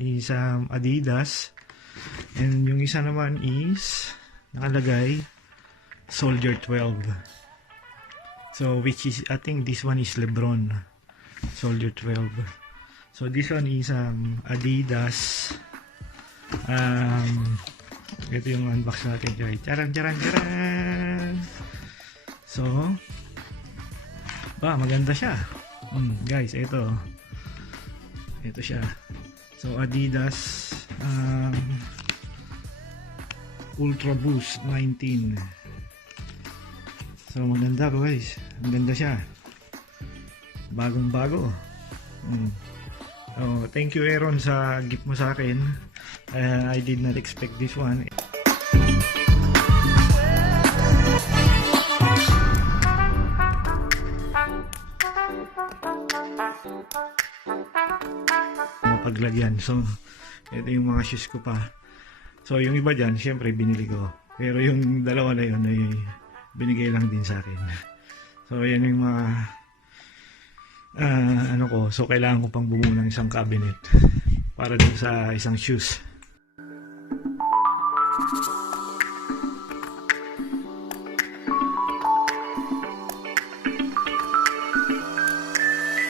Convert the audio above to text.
is Adidas. And yung isa naman is nakalagay Soldier 12. So which is, I think this one is LeBron Soldier 12. So this one is Adidas. Ito yung unbox natin guys. Charan charan charan. So maganda siya. Guys, ito siya. So Adidas Ultra Boost 19. So maganda guys. Maganda siya. Bagong bago. So thank you Aaron sa gift mo sa akin. I did not expect this one. Paglagyan. So ito yung mga shoes ko pa. So yung iba dyan syempre binili ko. Pero yung dalawa na yun ay binigay lang din sa akin. So yan yung mga ano ko. So kailangan ko pang bumuo ng isang cabinet para din sa isang shoes.